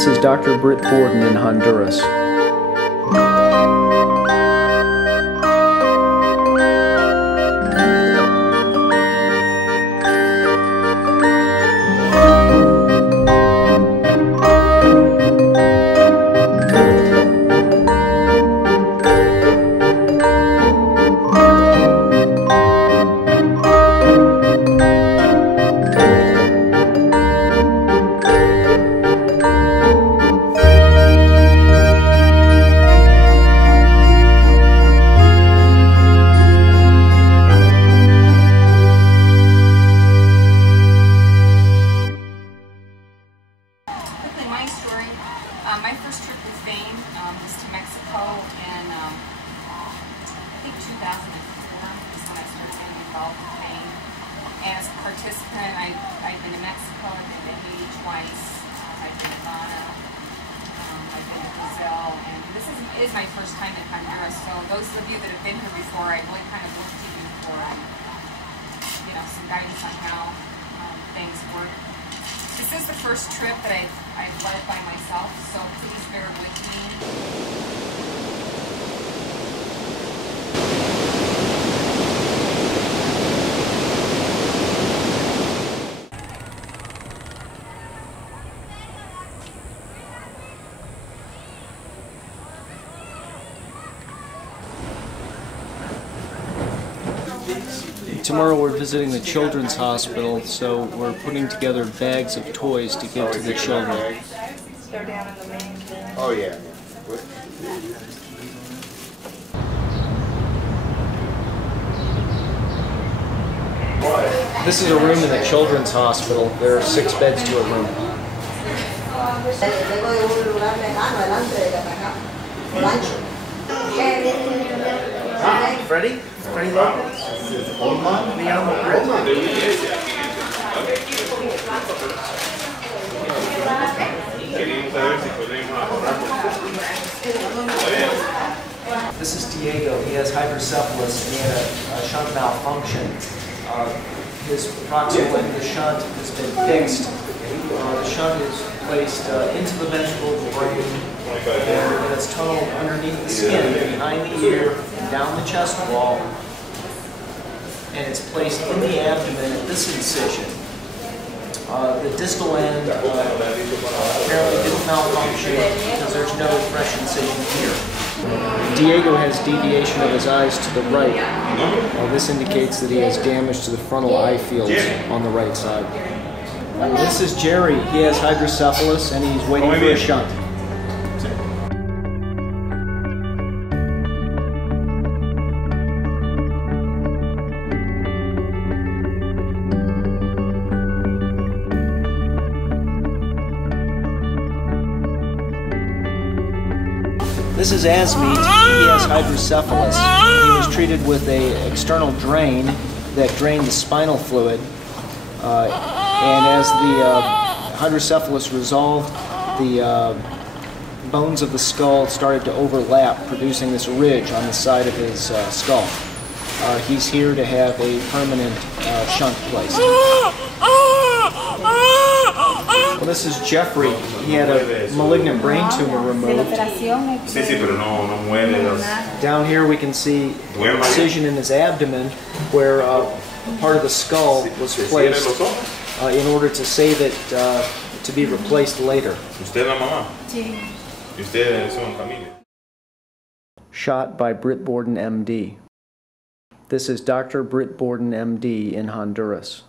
This is Dr. Britt Borden in Honduras. My story, my first trip with Fame was to Mexico in, I think 2004 is when I started getting involved with Fame. As a participant, I've been to Mexico, I've been to Haiti twice, I've been to Ghana, I've been to Brazil, and this is my first time in Honduras, so those of you that have been here before, I really kind of look to you for, some guidance on how things work. This is the first trip that I've led by myself, so please bear with me. Tomorrow we're visiting the Children's Hospital, so we're putting together bags of toys to give to the children. They're down in the main room. Oh yeah. This is a room in the Children's Hospital. There are 6 beds to a room. Freddie? Freddie Lopez? Me llamo Britt. This is Diego. He has hydrocephalus and he had a shunt malfunction. His proximal end of the shunt has been fixed. The shunt is placed into the ventral of the brain and it's tunneled underneath the skin, behind the ear, down the chest wall, and it's placed in the abdomen at this incision. The distal end apparently didn't malfunction because there's no fresh incision here. Diego has deviation of his eyes to the right. This indicates that he has damage to the frontal eye fields on the right side. This is Jerry. He has hydrocephalus and he's waiting for a shunt. This is Asmeet. He has hydrocephalus. He was treated with an external drain that drained the spinal fluid. And as the hydrocephalus resolved, the bones of the skull started to overlap, producing this ridge on the side of his skull. He's here to have a permanent shunt placed. Well, this is Jeffrey. He had a malignant brain tumor removed. Down here we can see an incision in his abdomen where a part of the skull was placed in order to save it to be replaced later. Shot by Britt Borden MD. This is Dr. Britt Borden MD in Honduras.